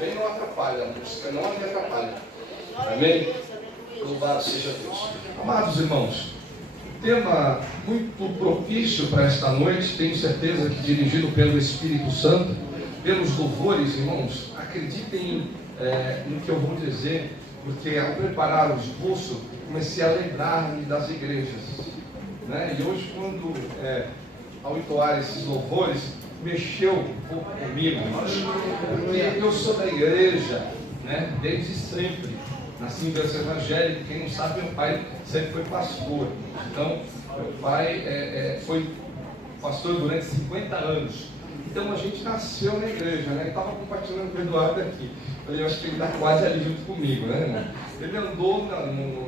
também não atrapalha, a música não me atrapalha. Amém? Louvado seja Deus. Amados irmãos, tema muito propício para esta noite, tenho certeza que dirigido pelo Espírito Santo, pelos louvores, irmãos, acreditem no que eu vou dizer, porque ao preparar o esboço, comecei a lembrar-me das igrejas, né? E hoje, quando ao entoar esses louvores, mexeu um pouco comigo, irmãos, porque eu sou da igreja, né? Desde sempre. Nasci em berço evangélico. Quem não sabe, meu pai sempre foi pastor. Então, meu pai foi pastor durante 50 anos. Então, a gente nasceu na igreja, né? Eu estava compartilhando com o Eduardo aqui. Eu acho que ele está quase ali junto comigo, né, irmão? Ele andou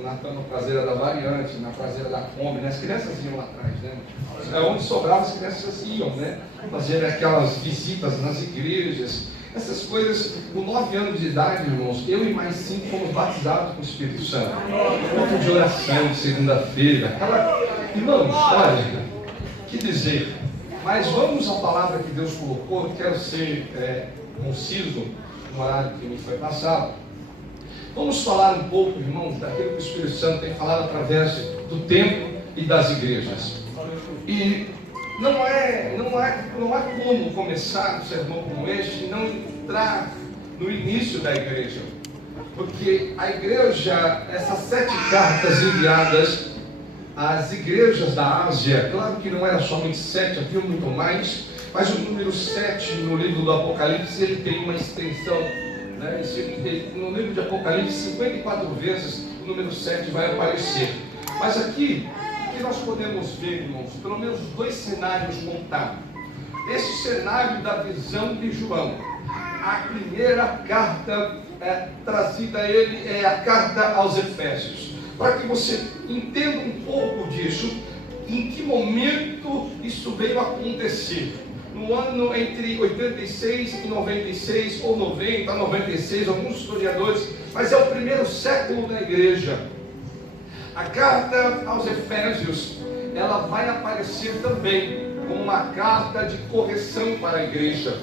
na traseira da Variante, na traseira da Kombi, né? As crianças iam lá atrás, né? Onde sobrava, as crianças iam, né? Fazer aquelas visitas nas igrejas. Essas coisas, com 9 anos de idade, irmãos, eu e mais 5 fomos batizados com o Espírito Santo. Culto de oração de segunda-feira. Irmãos, olha, que dizer. Mas vamos à palavra que Deus colocou. Quero ser conciso no horário que me foi passado. Vamos falar um pouco, irmãos, daquilo que o Espírito Santo tem falado através do tempo e das igrejas. E não há como começar um sermão como este e não entrar no início da igreja. Porque a igreja, essas 7 cartas enviadas às igrejas da Ásia, claro que não era somente 7, havia muito mais, mas o número 7 no livro do Apocalipse, ele tem uma extensão, né? No livro de Apocalipse, 54 vezes o número 7 vai aparecer. Mas aqui, o que nós podemos ver, irmãos? Pelo menos 2 cenários montados. Esse cenário da visão de João. A primeira carta trazida a ele é a carta aos Efésios. Para que você entenda um pouco disso, em que momento isso veio a acontecer. No ano entre 86 e 96, ou 90, 96, alguns historiadores, mas é o primeiro século da igreja. A carta aos Efésios, ela vai aparecer também como uma carta de correção para a igreja.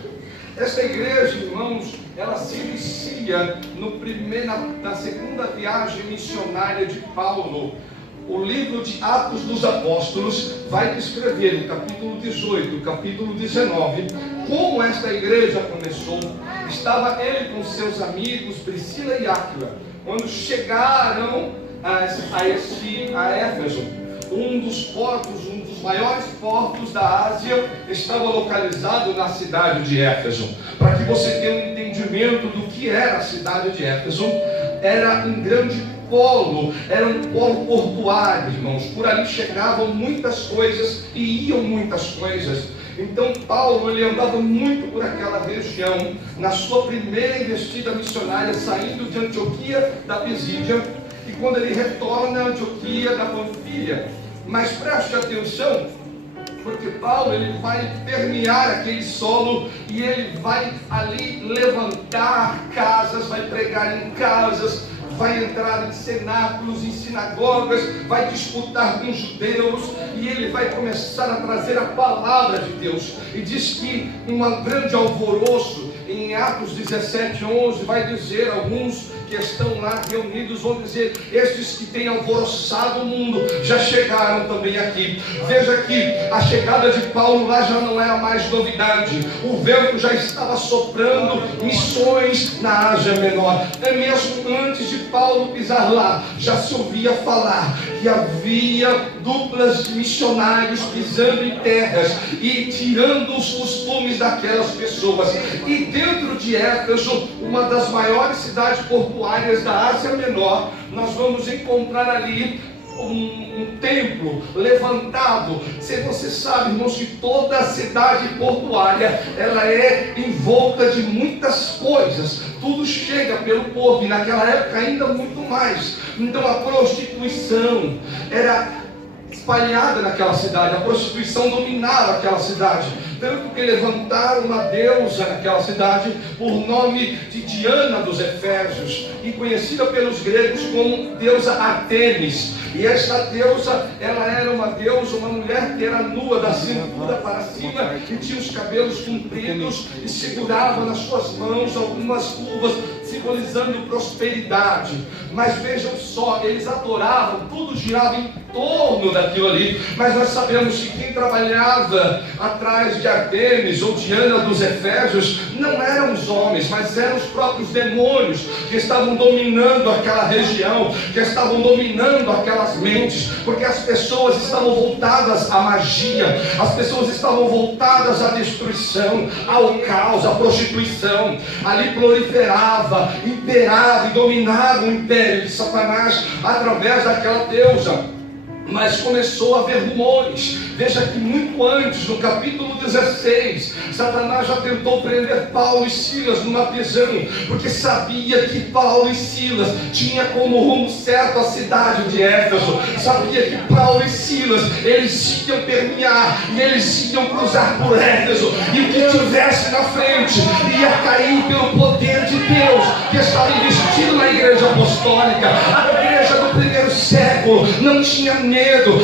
Esta igreja, irmãos, ela se inicia na segunda viagem missionária de Paulo. O livro de Atos dos Apóstolos vai descrever no capítulo 18, capítulo 19, como esta igreja começou. Estava ele com seus amigos, Priscila e Áquila, quando chegaram a Éfeso. Um dos maiores portos da Ásia estava localizado na cidade de Éfeso. Para que você tenha um entendimento do que era a cidade de Éfeso, era um grande polo, era um polo portuário, irmãos. Por ali chegavam muitas coisas e iam muitas coisas. Então Paulo, ele andava muito por aquela região, na sua primeira investida missionária, saindo de Antioquia da Pisídia, e quando ele retorna a Antioquia da Panfilha. Mas preste atenção, porque Paulo, ele vai permear aquele solo e ele vai ali levantar casas, vai pregar em casas, vai entrar em cenáculos, em sinagogas, vai disputar com os judeus e ele vai começar a trazer a palavra de Deus. E diz que um grande alvoroço, em Atos 17:11, vai dizer, alguns que estão lá reunidos vão dizer: estes que têm alvoroçado o mundo já chegaram também aqui. Veja que a chegada de Paulo lá já não era mais novidade. O vento já estava soprando, missões na Ásia Menor. É mesmo antes de Paulo pisar lá, já se ouvia falar que havia duplas de missionários pisando em terras e tirando os costumes daquelas pessoas. E dentro de Éfeso, uma das maiores cidades portuárias da Ásia Menor, nós vamos encontrar ali um templo levantado. Se você sabe, irmãos, que toda a cidade portuária, ela é envolta de muitas coisas, tudo chega pelo porto, e naquela época ainda muito mais. Então a prostituição era espalhada naquela cidade, a prostituição dominava aquela cidade. tanto que levantaram uma deusa naquela cidade, por nome de Diana dos Efésios, e conhecida pelos gregos como deusa Artemis. E esta deusa, ela era uma deusa, uma mulher que era nua da cintura para cima, e tinha os cabelos compridos, e segurava nas suas mãos algumas uvas, simbolizando prosperidade. Mas vejam só, eles adoravam, tudo girava em torno daquilo ali. Mas nós sabemos que quem trabalhava atrás de Artemis ou Diana dos Efésios não eram os homens, mas eram os próprios demônios que estavam dominando aquela região, que estavam dominando aquelas mentes, porque as pessoas estavam voltadas à magia, as pessoas estavam voltadas à destruição, ao caos, à prostituição. Ali proliferava, imperava e dominava o império de Satanás através daquela deusa. Mas começou a haver rumores. Veja que muito antes, no capítulo 16, Satanás já tentou prender Paulo e Silas numa prisão, porque sabia que Paulo e Silas tinha como rumo certo a cidade de Éfeso. Sabia que Paulo e Silas, eles iam permear e eles iam cruzar por Éfeso, e o que tivesse na frente ia cair pelo poder de Deus que estava investido na igreja apostólica. A igreja do primeiro século não tinha medo.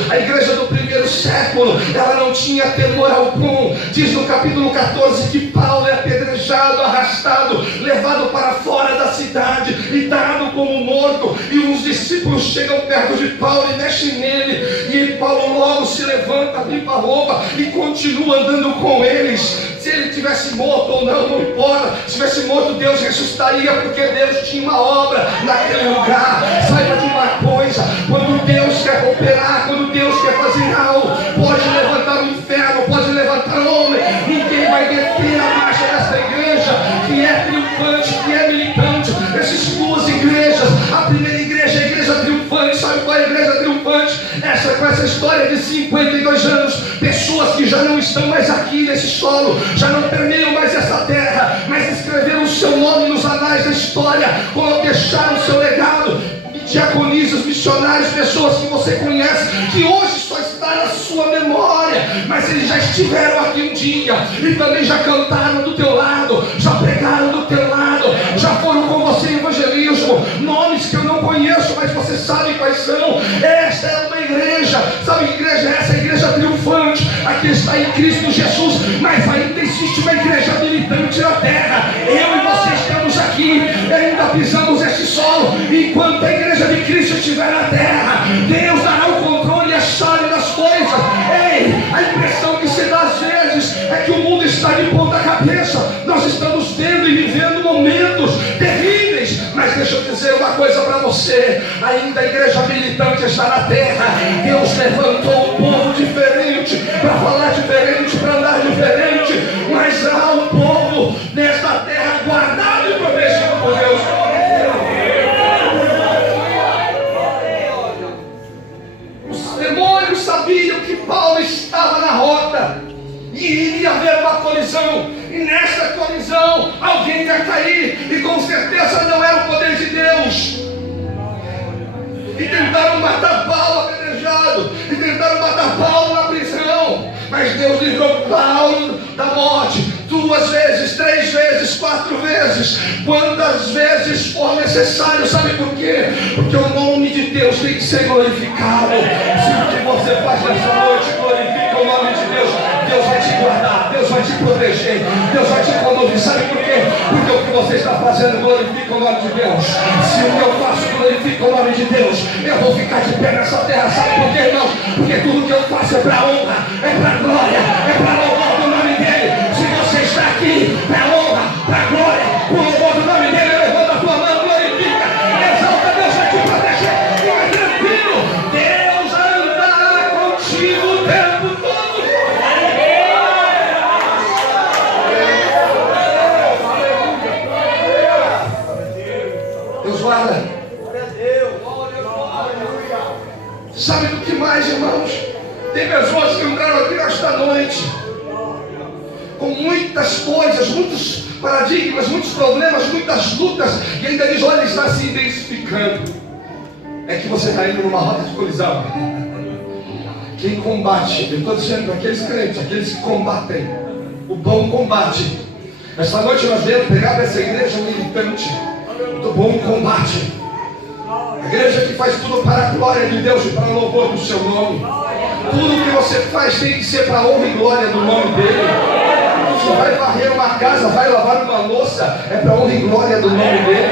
A igreja do primeiro século, ela não tinha temor algum. Diz no capítulo 14 que Paulo é apedrejado, arrastado, levado para fora da cidade e dado como morto. E uns discípulos chegam perto de Paulo e mexem nele, e Paulo logo se levanta, limpa a roupa e continua andando com eles. Se ele tivesse morto ou não, não importa. Se tivesse morto, Deus ressuscitaria, porque Deus tinha uma obra naquele lugar. Saiba de uma coisa: quando Deus quer operar, quando Deus quer fazer algo, pode levantar o inferno, pode levantar o homem. Ninguém vai deter a marcha dessa igreja, que é triunfante, que é militante. Essas duas igrejas, a primeira igreja é a igreja triunfante. Sabe qual é a igreja triunfante? Com essa história de 52 anos, pessoas que já não estão mais aqui nesse solo, já não permeiam mais essa terra, mas escreveram o seu nome nos anais da história, deixaram o seu legado. Diaconistas, missionários, pessoas que você conhece, que hoje só está na sua memória, mas eles já estiveram aqui um dia, e também já cantaram do teu lado, já pregaram do teu lado, já foram com você em evangelismo. Nomes que eu não conheço, mas você sabe quais são. Esta é uma igreja. Sabe que igreja é essa? A igreja triunfante, aqui está em Cristo Jesus. Mas ainda existe uma igreja militante na terra. Eu e você estamos aqui, ainda pisamos esse solo. Enquanto a igreja de Cristo estiver na terra, Deus dará o controle e a chave das coisas. Ei, a impressão que se dá às vezes é que o mundo está de ponta cabeça. Nós estamos vendo e vivendo momentos terríveis, mas deixa eu dizer uma coisa para você: ainda a igreja militante está na terra. Deus levantou um povo diferente, para falar diferente, para andar diferente, mas há um povo nesta terra guardado e protegido por Deus. Os demônios sabiam que Paulo estava na rota e iria haver uma colisão, e nessa colisão alguém ia cair, e com certeza não era o poder de Deus. E tentaram matar Paulo apedrejado, e tentaram matar Paulo na prisão, mas Deus livrou Paulo da morte 2 vezes, 3 vezes, 4 vezes, quantas vezes for necessário. Sabe por quê? Porque o nome de Deus tem que ser glorificado. Se o que você faz nessa noite glorifica o nome de Deus, Deus vai te guardar, Deus vai te proteger, Deus vai te conduzir. Sabe por quê? Porque o que você está fazendo glorifica o nome de Deus. Se o que eu faço glorifica o nome de Deus, eu vou ficar de pé nessa terra. Sabe por quê, irmão? Porque tudo que eu faço é para honra, é para glória, é para louvor do nome dele. Se você está aqui para honra, para glória, para louvor do nome dele, levanta a tua mão, glorifica, exalta. Deus vai te proteger, fica tranquilo. Deus andará contigo o tempo todo. Deus guarda. Sabe do que mais, irmãos? Tem pessoas que entraram aqui nesta noite com muitas coisas, muitos paradigmas, muitos problemas, muitas lutas, e ainda diz: olha, está se identificando. É que você está indo numa rota de colisão. Quem combate, eu estou dizendo, aqueles crentes, aqueles que combatem, o bom combate. Esta noite nós viemos pegar dessa igreja militante do bom combate. A igreja que faz tudo para a glória de Deus e para o louvor do seu nome. Tudo que você faz tem que ser para a honra e glória do nome dele. Você vai varrer uma casa, vai lavar uma louça, é para a honra e glória do nome dele.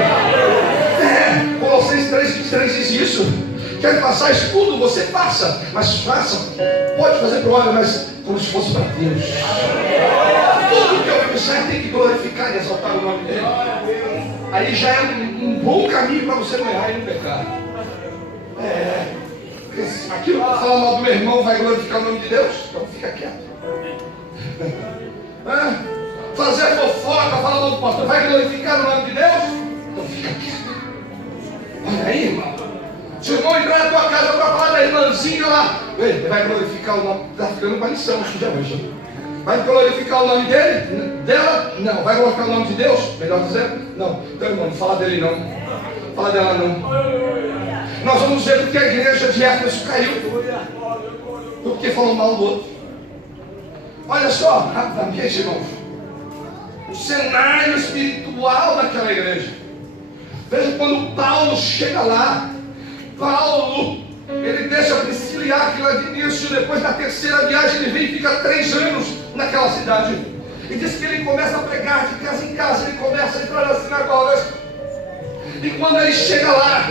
Colossenses 3:23 diz isso. Quer passar isso tudo, você faça, mas faça, pode fazer para o homem, mas como se fosse para Deus. Tudo que eu fizer tem que glorificar e exaltar o nome dele. Aí já é um bom caminho para você não errar e não pecar. Aquilo que falar mal do meu irmão vai glorificar o nome de Deus? Então fica quieto. Fazer fofoca, falar mal do pastor, vai glorificar o nome de Deus? Então fica quieto. Olha aí, irmão. Se o irmão entrar na tua casa para falar da irmãzinha lá, ele vai glorificar o nome. Está ficando uma lição isso já hoje. Vai glorificar o nome dele? Dela? Não. Vai glorificar o nome de Deus? Melhor dizendo? Não. Então, irmão, não fala dele não. Fala dela não. Nós vamos ver porque a igreja de Éfeso caiu. Porque falou mal do outro. Olha só, rapidamente, irmão. O cenário espiritual daquela igreja. Veja quando Paulo chega lá. Paulo, ele deixa Priscila e Áquila de início. Depois da terceira viagem ele vem e fica 3 anos naquela cidade. E diz que ele começa a pregar de casa em casa. Ele começa a entrar nas sinagogas. E quando ele chega lá,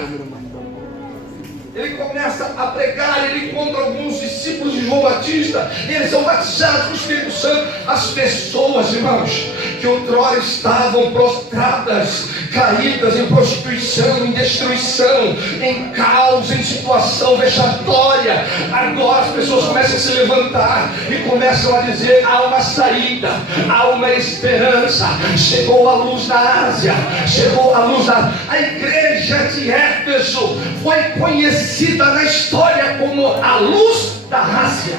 ele começa a pregar. Ele encontra alguns discípulos de João Batista. Eles são batizados no Espírito Santo. As pessoas, irmãos, que outrora estavam prostradas, caídas em prostituição, em destruição, em caos, em situação vexatória, agora as pessoas começam a se levantar e começam a dizer: há uma saída, há uma esperança. Chegou a luz da Ásia, chegou a luz da... A igreja de Éfeso foi conhecida na história como a luz da Ásia.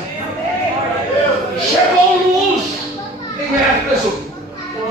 Chegou luz em Éfeso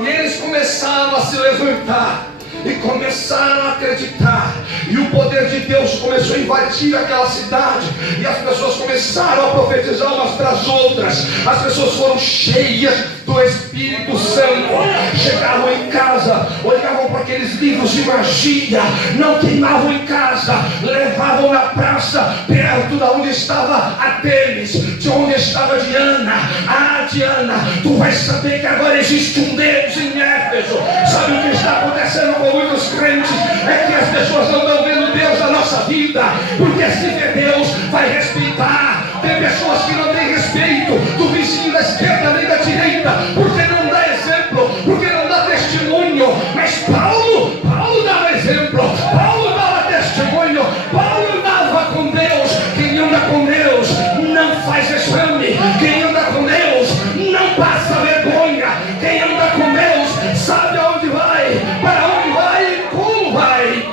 e eles começaram a se levantar e começaram a acreditar, e o poder de Deus começou a invadir aquela cidade, e as pessoas começaram a profetizar umas para as outras. As pessoas foram cheias do Espírito Santo, chegavam em casa, olhavam para aqueles livros de magia, não queimavam em casa, levavam na praça, perto da onde estava Artemis, de onde estava Diana. Ah, Diana, tu vais saber que agora existe um Deus em Éfeso. Sabe o que está acontecendo com muitos crentes? É que as pessoas não estão vendo Deus na nossa vida, porque se vê Deus, vai respeitar. Tem pessoas que não têm respeito do vizinho da esquerda nem da direita, porque não dá exemplo, porque não dá testemunho. Mas Paulo dava exemplo, Paulo dava testemunho, Paulo andava com Deus. Quem anda com Deus não faz exame, quem anda com Deus não passa vergonha, quem anda com Deus sabe aonde vai, para onde vai e como vai.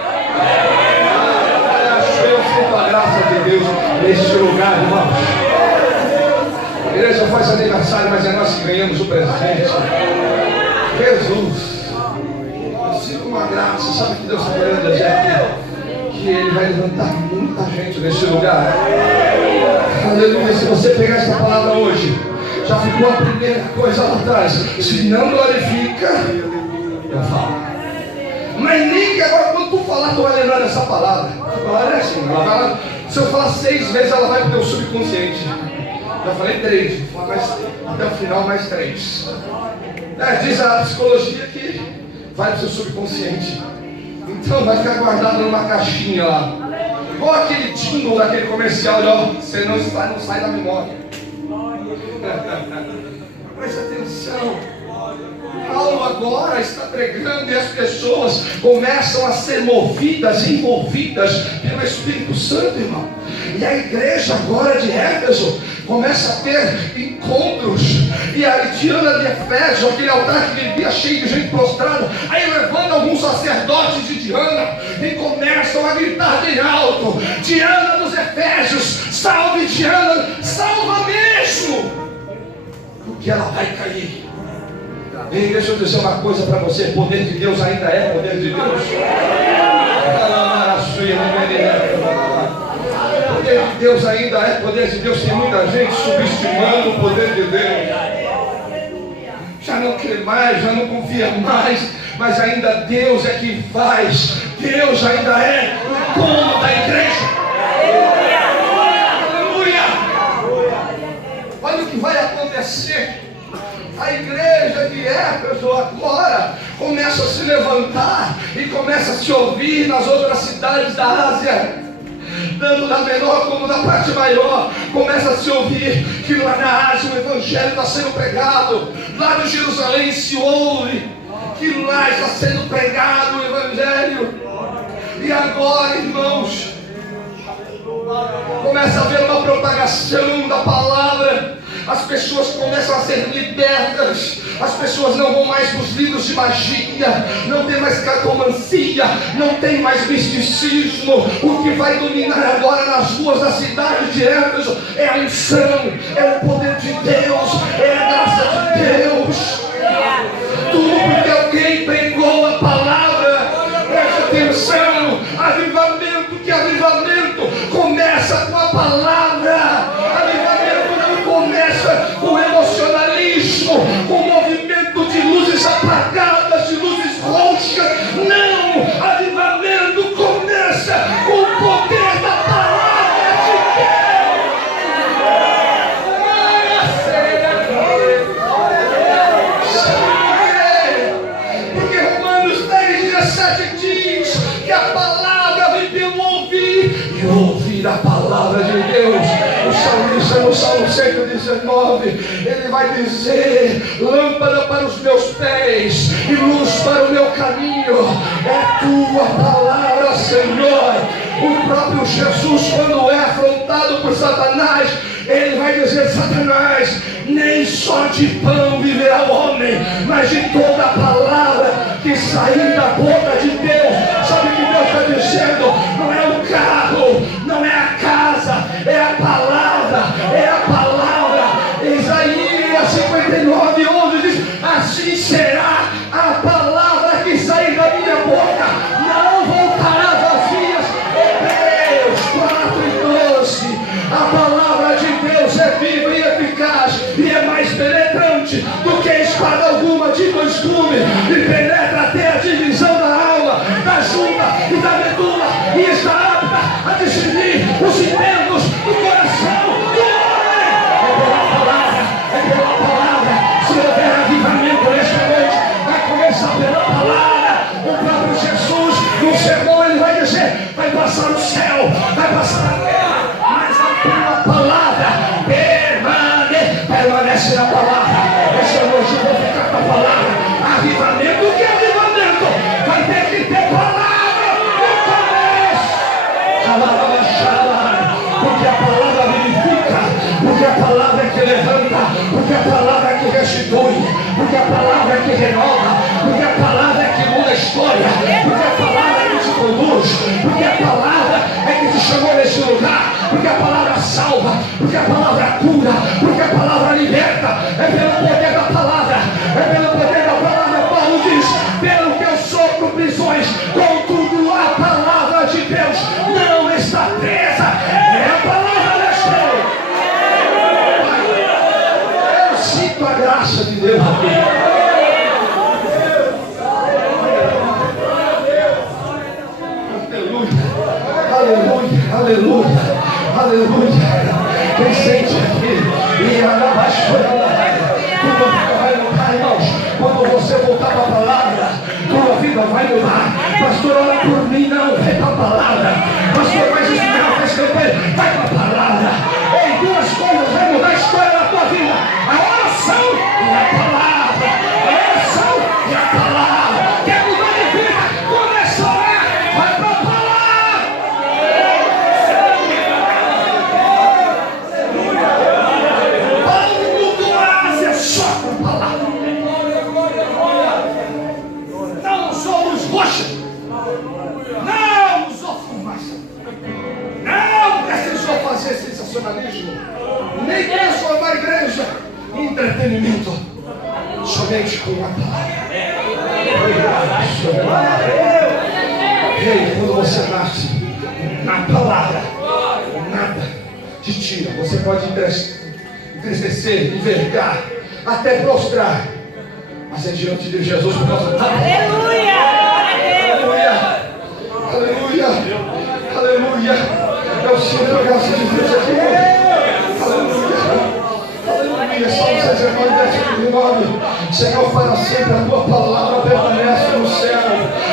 Eu sinto a graça de Deus neste lugar, irmãos. A igreja faz aniversário, mas é nós que ganhamos o presente. Jesus, eu sinto uma graça. Sabe que Deus está querendo dizer aqui? Que Ele vai levantar muita gente neste lugar. Aleluia. Se você pegar essa palavra hoje, já ficou a primeira coisa lá atrás. Se não glorifica, eu falo. Mas nem que agora quando tu falar, tu vai lembrar dessa palavra. A palavra é assim, ela vai, se eu falar 6 vezes, ela vai para o teu subconsciente. Já falei 3, vou falar até o final mais 3. Diz a psicologia que vai para o seu subconsciente. Então vai ficar guardado numa caixinha lá. Igual aquele jingle daquele comercial, ó, você não sai da memória. Preste atenção. Paulo agora está pregando e as pessoas começam a ser movidas, envolvidas pelo Espírito Santo, irmão. E a igreja agora de Éfeso começa a ter encontros. E a Diana de Efésio, aquele altar que vivia cheio de gente prostrada, aí levanta alguns sacerdotes de Diana e começam a gritar bem alto: Diana dos Efésios, salve Diana, salva mesmo, porque ela vai cair. Ei, deixa eu dizer uma coisa para você: poder de Deus ainda é poder de Deus. Poder de Deus ainda é poder de Deus. Tem muita gente subestimando o poder de Deus. não crê mais, já não confia mais, mas ainda Deus é que faz. Deus ainda é o dono da igreja. Aleluia! Olha o que vai acontecer. A igreja de Éfeso agora começa a se levantar e começa a se ouvir nas outras cidades da Ásia, tanto da menor como da parte maior. Começa a se ouvir que lá na Ásia o evangelho está sendo pregado, lá no Jerusalém se ouve que lá está sendo pregado o evangelho. E agora, irmãos, começa a haver uma propagação da palavra. As pessoas começam a ser libertas. As pessoas não vão mais para os livros de magia, não tem mais cartomancia, não tem mais misticismo. O que vai dominar agora nas ruas da cidade de Éfeso é a unção, é o poder de Deus, é a graça de Deus. Tudo porque alguém pregou a palavra. Preste atenção, avivamento, que avivamento começa com a palavra. Avivamento não começa com emocionalismo, com movimento de luzes apagadas, de luzes roxas. Não, avivamento começa com o poder da palavra de Deus. Porque Romanos 10:17 diz que a palavra vem pelo ouvir e ouvir a palavra de Deus. O salmista no Salmo 119, ele vai dizer: lâmpada para os meus pés e luz para o meu caminho é tua palavra, Senhor. O próprio Jesus, quando é afrontado por Satanás, ele vai dizer: Satanás, nem só de pão viverá o homem, mas de toda a palavra que sair da boca de Deus. Sabe o que Deus está dizendo? Não é o carro, não é a casa, é a palavra, é a palavra. Isaías 59:11 diz: assim será a palavra que sair da minha boca, não voltará vazia. Hebreus 4:12. A palavra de Deus é viva e eficaz e é mais penetrante do que espada alguma de dois gumes, e penetra até a divisão da alma, da junta e da medula, e está apta a discernir os intentos do coração do homem. É pela palavra, é pela palavra. Se houver avivamento nesta noite, vai começar pela palavra. O próprio Jesus, no sermão, ele vai dizer: vai passar o céu, vai passar a terra, mas a tua palavra permanece na palavra. Esta noite eu vou ficar com a palavra. Avivamento, o que é avivamento? Vai ter que ter palavra no começo. Porque a palavra vivifica, porque a palavra é que levanta, porque a palavra é que restitui, porque a palavra é que renova, porque a palavra é que muda a história, porque a palavra é que te conduz, porque a palavra é que te chamou nesse lugar, porque a palavra salva, porque a palavra cura, porque a palavra liberta. É pelo poder da palavra, é pelo poder da palavra. Paulo diz: pelo que eu sofro prisões, contudo a palavra de Deus não está presa. É a palavra desta noite. Eu sinto a graça de Deus aqui. Aleluia, aleluia, aleluia. Quem sente aqui, e ela vai chorando. Tua vida vai mudar, irmãos. Quando você voltar para a palavra, tua vida vai mudar. Pastor, ora por mim, não, vai para a palavra. Pastor, faz isso não, faz campanha, vai para a palavra. Ei, duas coisas vai mudar a história da tua vida: a oração e a palavra. A oração e a palavra. Quer mudar de vida? Começa a orar, vai para a palavra. Não usou fumaça, não precisou fazer sensacionalismo, nem transformar a igreja em entretenimento, somente com a palavra. Ei, quando você nasce na palavra, nada te tira. Você pode entristecer, envergar, até prostrar, mas é diante de Jesus por causa da... Aleluia! Aleluia! Aleluia! Aleluia! Eu sinto a graça de Deus aqui. Aleluia! Aleluia! Salve seja irmão, verso 9. Senhor, para sempre a tua palavra permanece no céu.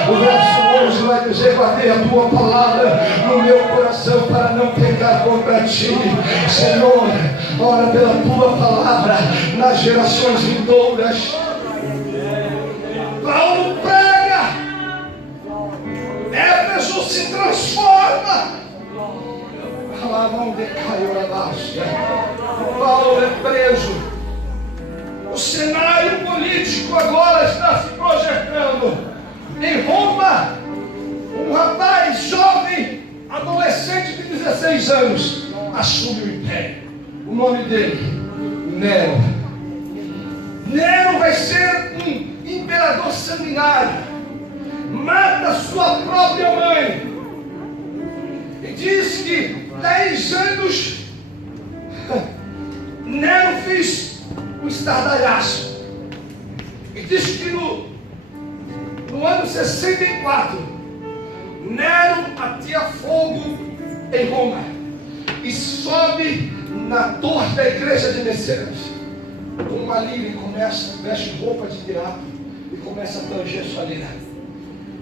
O verso 11 vai dizer: guardei a tua palavra no meu coração para não pecar contra ti. Senhor, ora pela tua palavra nas gerações vindouras. Paulo prega, Éfeso se transforma. Paulo é preso. O cenário político agora está se projetando. Em Roma, um rapaz jovem, adolescente de 16 anos, assume o império. O nome dele, Nero. Nero vai ser um imperador sanguinário. Mata sua própria mãe. E diz que 10 anos Nero fez um estardalhaço. E diz que no ano 64 Nero atia fogo em Roma e sobe na torre da igreja de Mecenas com uma lira e veste roupa de teatro e começa a tanger sua lira.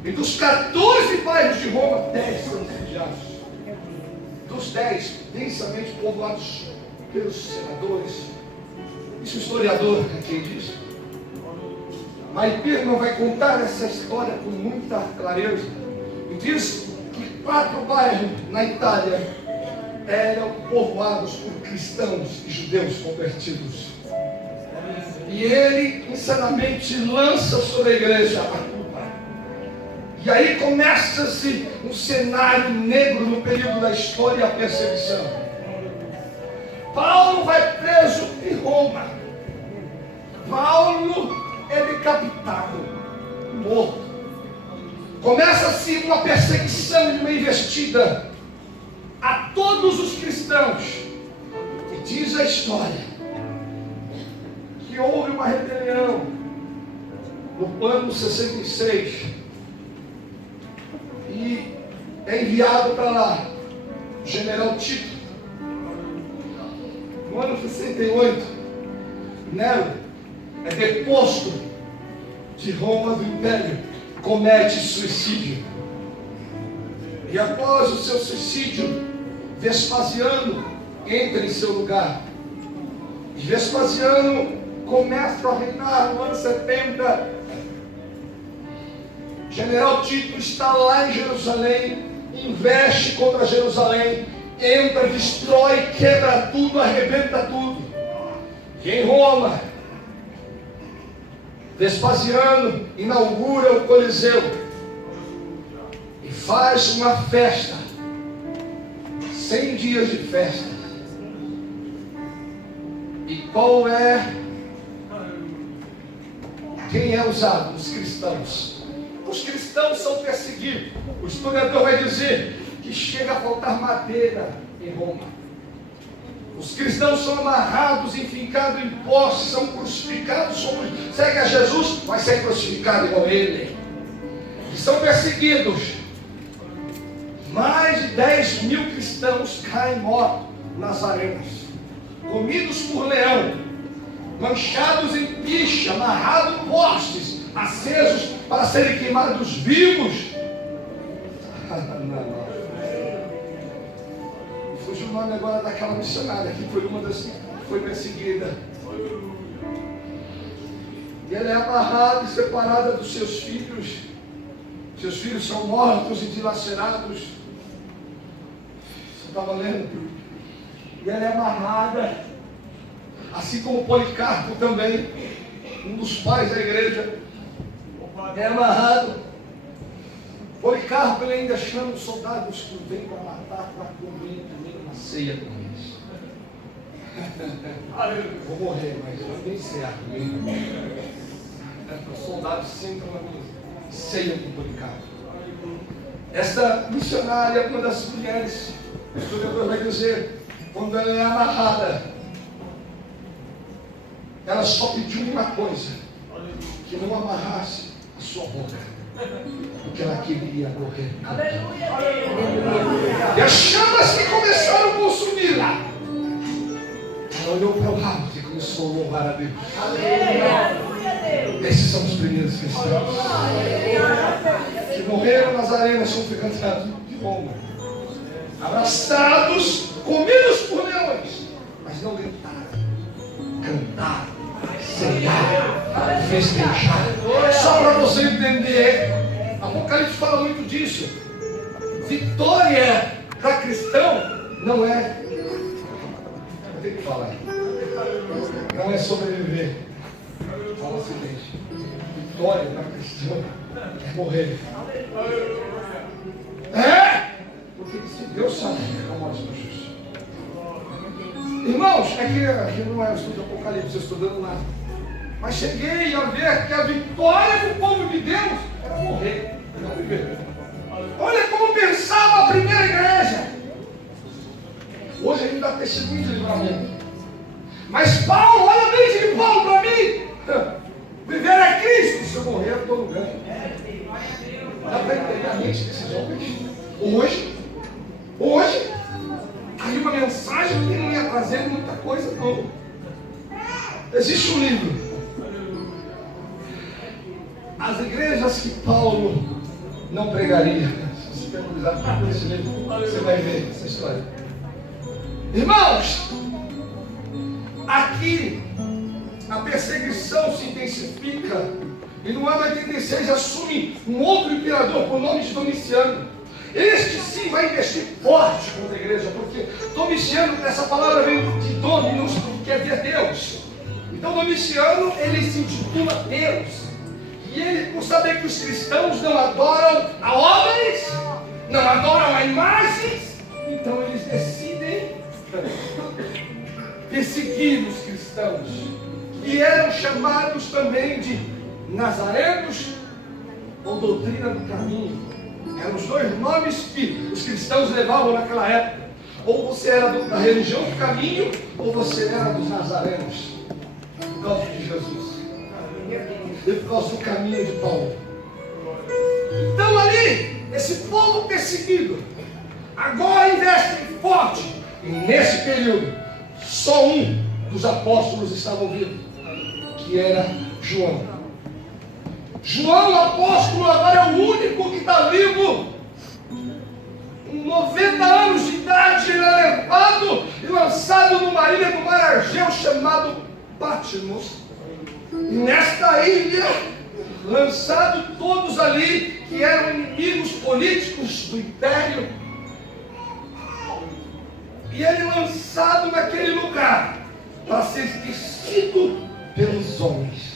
E dos 14 bairros de Roma, 10 foram incendiados. Dos 10, densamente povoados pelos senadores. Isso o historiador é quem diz. Maipirno vai contar essa história com muita clareza. E diz que 4 bairros na Itália eram povoados por cristãos e judeus convertidos. E ele insanamente lança sobre a igreja a culpa. E aí começa-se um cenário negro no período da história e a perseguição. Paulo vai preso em Roma. Paulo é decapitado, morto. Começa-se uma perseguição e uma investida a todos os cristãos. E diz a história que houve uma rebelião no ano 66 e é enviado para lá o general Tito. No ano 68 Nero é deposto de Roma do Império, comete suicídio. E após o seu suicídio, Vespasiano entra em seu lugar. E Vespasiano começa a reinar no ano 70. General Tito está lá em Jerusalém, investe contra Jerusalém, entra, destrói, quebra tudo, arrebenta tudo. E em Roma, Vespasiano inaugura o Coliseu e faz uma festa, 100 dias de festa. E qual é? Quem é usado? Os cristãos. Os cristãos são perseguidos. O historiador vai dizer que chega a faltar madeira em Roma. Os cristãos são amarrados, enfincados em postes, são crucificados. Segue a Jesus, vai ser crucificado igual a ele. E são perseguidos. Mais de 10 mil cristãos caem mortos nas arenas, comidos por leão, manchados em picha, amarrados em postes, acesos para serem queimados vivos. Fugiu o nome agora daquela missionária que foi uma das que foi perseguida. E ela é amarrada e separada dos seus filhos. Seus filhos são mortos e dilacerados. Você estava lendo? E ela é amarrada, assim como Policarpo também, um dos pais da igreja, é amarrado. Policarpo, ele ainda chama os soldados que vêm para matar, para comer uma ceia com eles. Vou morrer, mas eu nem certo mesmo. Os soldados sentam na ceia com Policarpo. Esta missionária, uma das mulheres, o historiador vai dizer, quando ela é amarrada, ela só pediu uma coisa: que não amarrasse a sua boca, porque ela queria morrer. Aleluia. E as chamas que começaram a consumi-la, ela olhou para o lado e começou a louvar a Deus. Esses são os primeiros cristãos que morreram nas arenas, como foi cantado de Roma, abraçados, comidos por leões, mas não gritaram, cantaram, ceiaram, festejaram. Só para você entender, Apocalipse fala muito disso. Vitória para cristão não é, eu tenho que falar, não é sobreviver a um acidente. Vitória para cristão é morrer. Porque se Deus sabe a morte do justo. Irmãos, aqui não é o estudo do Apocalipse, eu estou estudando nada. Mas cheguei a ver que a vitória do povo de Deus era morrer, não viver. Olha como pensava a primeira igreja. Hoje a gente dá testemunho de livramento. Mas Paulo, olha a mente de Paulo para mim. Viver é Cristo, se eu morrer eu estou no ganho. Dá para entender a mente desses homens? Hoje, aí uma mensagem que não ia trazer muita coisa não. Existe um livro. As igrejas que Paulo não pregaria. Se você perguntar por esse livro, você vai ver essa história. Irmãos, aqui a perseguição se intensifica e no ano 86 assume um outro imperador por nome de Domiciano. Este sim vai investir forte contra a igreja, porque Domiciano, essa palavra vem de Dominus, que quer dizer Deus. Então Domiciano, ele se intitula Deus. E ele, por saber que os cristãos não adoram a homens, não adoram a imagens, então eles decidem perseguir os cristãos. E eram chamados também de nazarenos ou doutrina do caminho. Eram os dois nomes que os cristãos levavam naquela época. Ou você era da religião do caminho, ou você era dos nazarenos, por causa de Jesus e por causa do caminho de Paulo. Então ali, esse povo perseguido agora investe forte. E nesse período, só um dos apóstolos estava vivo, que era João. João, o apóstolo, agora é o único que está vivo. Com 90 anos de idade, ele é levado e lançado numa ilha do mar Argeu chamado Patmos. E nesta ilha, lançado todos ali que eram inimigos políticos do império. E ele lançado naquele lugar para ser esquecido pelos homens,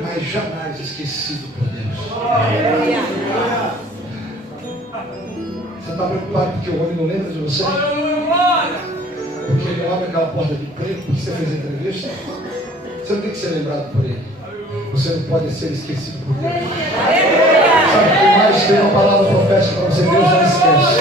mas jamais esquecido por Deus. Você está preocupado porque o homem não lembra de você? Porque ele não abre aquela porta de emprego porque você fez a entrevista? Você não tem que ser lembrado por ele. Você não pode ser esquecido por Deus. Sabe o que mais tem uma palavra profética para você? Deus não esquece.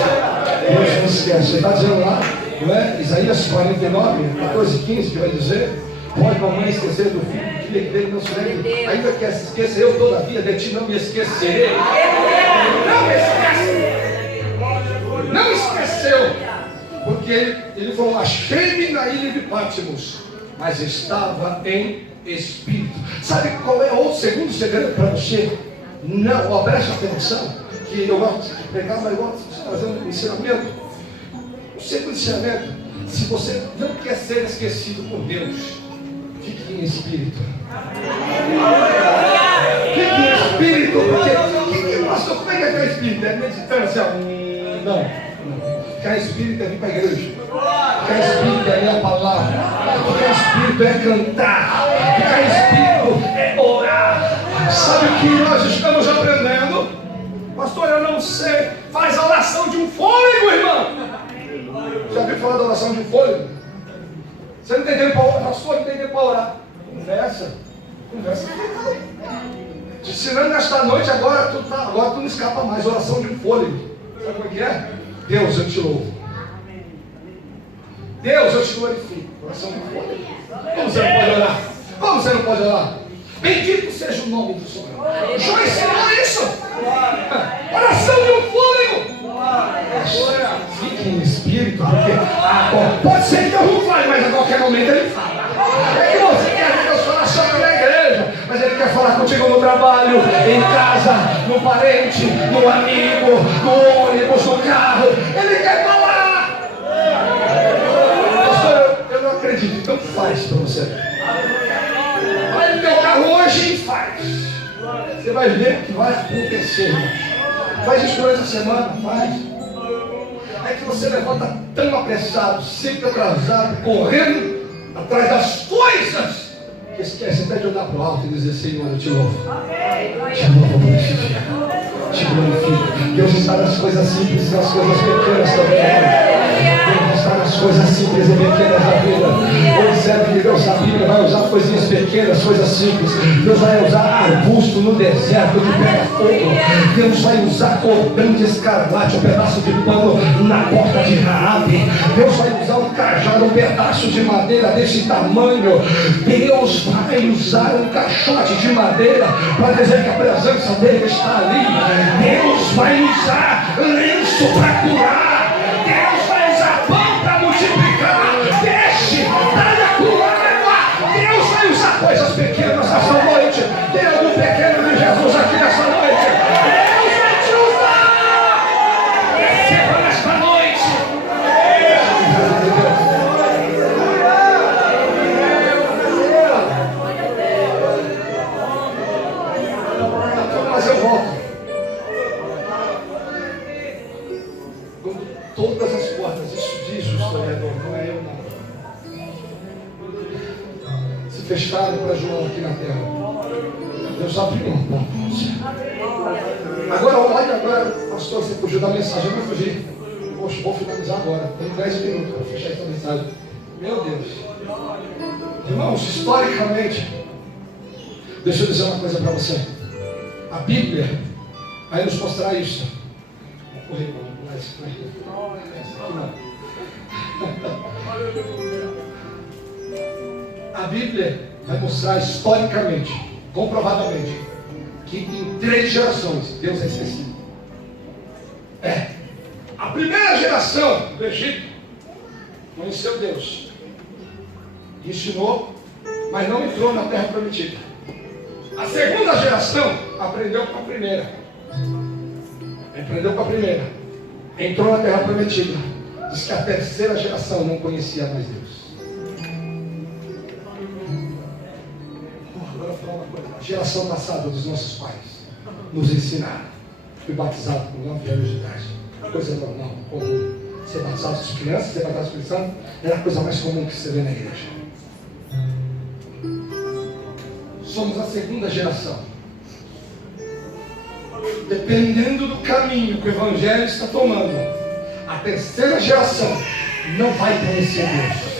Deus não esquece. Ele está dizendo lá, não é? Isaías 49, 14, 15, que vai dizer: pode mamãe esquecer do filho, que dele não se lembre, ainda que se esqueça, eu todavia de ti não me esquecerei. Não esquece. Não esqueceu. Porque ele falou: achei-me na ilha de Patmos, mas estava em espírito. Sabe qual é o segundo segredo para você? Não, preste atenção, que eu gosto de pregar, mas eu gosto de fazer um ensinamento. O segundo ensinamento: se você não quer ser esquecido por Deus, fique em espírito. Fique em espírito, porque pastor, como é que é ficar em espírito? É meditando assim, não. Ficar em espírito é vir para a igreja. Ficar em espírito é ler a palavra. Ficar em espírito é cantar. Ficar em espírito é orar. Sabe o que nós estamos aprendendo? Pastor, eu não sei. Faz a oração de um fôlego, irmão. Já ouviu falar da oração de um fôlego? Você não tem tempo para orar? Pastor, não tem tempo para orar. Conversa. Te ensinando nesta noite, agora tu não escapa mais. Oração de um fôlego. Sabe como é que é? Deus, eu te louvo. Deus, eu te glorifico. Oração de fôlego. Como você não pode orar? Como você não pode orar? Bendito seja o nome do Senhor. Jó ensinou isso. Oração de um fôlego. Fique em espírito, porque pode ser que eu não fale, mas a qualquer momento ele fala. É que você quer que Deus fale só na igreja, mas ele quer falar contigo no trabalho, em casa, no parente, no amigo, no ônibus, no carro. Ele quer falar. Pastor, eu não acredito, então faz para você. Vai no teu carro hoje e faz. Você vai ver o que vai acontecer. Faz isso durante a semana, faz. É que você levanta tão apressado, sempre atrasado, correndo atrás das coisas, que esquece até de olhar para o alto e dizer: Senhor, eu te louvo. Te louvo por esse dia. Te glorifico. Deus está nas coisas simples e nas coisas pequenas também. Deus está nas coisas simples e pequenas da vida. Observe que Deus, a Bíblia vai usar coisinhas pequenas, coisas simples. Deus vai usar arbusto no deserto que pega fogo. Deus vai usar cordão de escarlate, um pedaço de pano na porta de Raabe. Deus vai usar um cajado, um pedaço de madeira desse tamanho. Deus vai usar um caixote de madeira para dizer que a presença dele está ali. Deus vai usar lenço para curar. Deus vai usar pão para multiplicar. Peixe para curar. Deus vai usar coisas pequenas nessa noite. Tem algum pequeno de Jesus aqui nessa noite? Deus vai te usar. Receba nesta noite. Mas eu volto. Todas as portas, isso diz o historiador, não é eu não. Se fecharam para João aqui na terra, Deus abriu uma porta. Agora, olha agora, pastor, você fugiu da mensagem, eu não fugi. Poxa, vou finalizar agora, tem 10 minutos para fechar essa mensagem. Meu Deus. Irmãos, historicamente, deixa eu dizer uma coisa para você. A Bíblia vai nos mostrar isso. Vou correr, irmão. A Bíblia vai mostrar historicamente, comprovadamente, que em 3 gerações Deus é esquecido. A primeira geração do Egito conheceu Deus, ensinou, mas não entrou na terra prometida. A segunda geração aprendeu com a primeira. Entrou na terra prometida. Diz que a terceira geração não conhecia mais Deus. Agora vou falar uma coisa. A geração passada dos nossos pais nos ensinaram. Fui batizado com 9 anos de idade. Coisa normal, comum. Ser batizado com crianças, ser batizado com crianças, era a coisa mais comum que você vê na igreja. Somos a segunda geração. Dependendo do caminho que o Evangelho está tomando, a terceira geração não vai conhecer Deus.